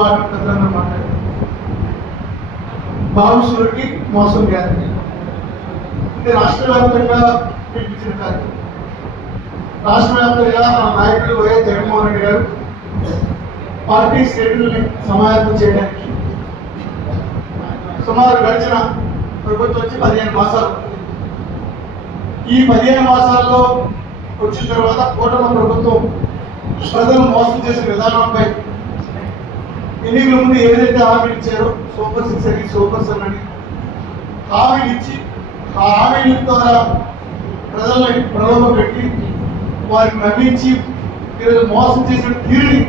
Party పెద్దలను మోసం వ్యాధి ఇది రాష్ట్ర వ్యాప్తంగా పిలిపించిన కార్యక్రమం. రాష్ట్ర వ్యాప్తంగా మన నాయకులు వైఎస్ జగన్మోహన్ రెడ్డి గారు పార్టీ శ్రేణుల్ని సమాయత్తం చేయడానికి సుమారు గడిచిన ప్రభుత్వం వచ్చి పదిహేను మాసాలు. ఈ పదిహేను మాసాల్లో వచ్చిన తర్వాత కూటమి ప్రభుత్వం ప్రజలను మోసం చేసిన విధానంపై ఎన్నికల ముందు ఏదైతే హామీలు ఇచ్చారో సూపర్ సిక్స్ అని సూపర్ సెవెన్ అని హామీలు ఇచ్చి ఆ హామీల ద్వారా ప్రజలను ప్రలోభ పెట్టి వారిని నమ్మించి ఈరోజు మోసం చేసిన తీరుని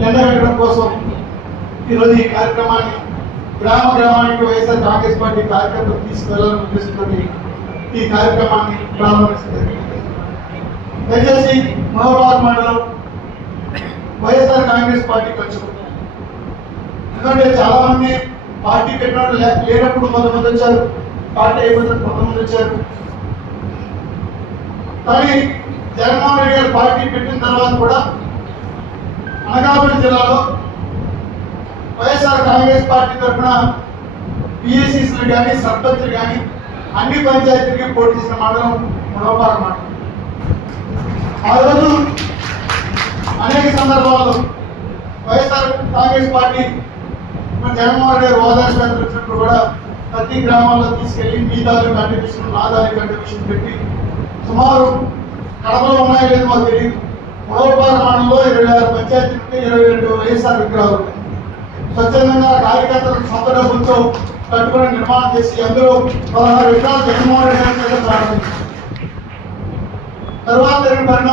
ఎండగట్టడం కోసం ఈరోజు ఈ కార్యక్రమాన్ని గ్రామ గ్రామానికి వైఎస్ఆర్ కాంగ్రెస్ పార్టీ కార్యక్రమం తీసుకెళ్ళాలని ఉద్దేశంతో ఈ కార్యక్రమాన్ని ప్రారంభించడం దయచేసి మహబాద్ మండలం వైఎస్ఆర్ కాంగ్రెస్ పార్టీ వచ్చాం ఎందుకంటే చాలా మంది పార్టీ పెట్టినప్పుడు లే- లేనప్పుడు కొంతమంది వచ్చారు. పార్టీ అయిపోతే కొంతమంది వచ్చారు. కానీ జగన్మోహన్ రెడ్డి గారు పార్టీ పెట్టిన తర్వాత కూడా అనకాపల్లి జిల్లాలో వైఎస్ఆర్ కాంగ్రెస్ పార్టీ తరఫున పిఎస్సీలు కానీ సర్పంచ్లు కానీ అన్ని పంచాయతీలకి పోటీ చేసిన మండలం మనోపాల మండలం. ఆ రోజు అనేక సందర్భాల్లో వైఎస్ఆర్ కాంగ్రెస్ పార్టీ మన జగన్మోహన్ రెడ్డి గారు ఓదార్పు వచ్చినప్పుడు కూడా ప్రతి గ్రామాల్లో తీసుకెళ్ళి మీ దాని కంట్రిబ్యూషన్ నా దాని కంట్రిబ్యూషన్ పెట్టి సుమారు కడపలో ఉన్నాయో లేదు మాకు తెలియదు. మనోపాల మండలంలో ఇరవై ఆరు పంచాయతీ నుండి ఇరవై రెండు వైఎస్ఆర్ విగ్రహాలు ఉన్నాయి. స్వచ్ఛందంగా కార్యకర్తలు సొంత డబ్బులతో కట్టుకుని నిర్మాణం చేసి అందులో పదహారు విగ్రహాలు జగన్మోహన్ రెడ్డి గారి చేత ప్రారంభించారు. తర్వాత జరిగిన పరిణామం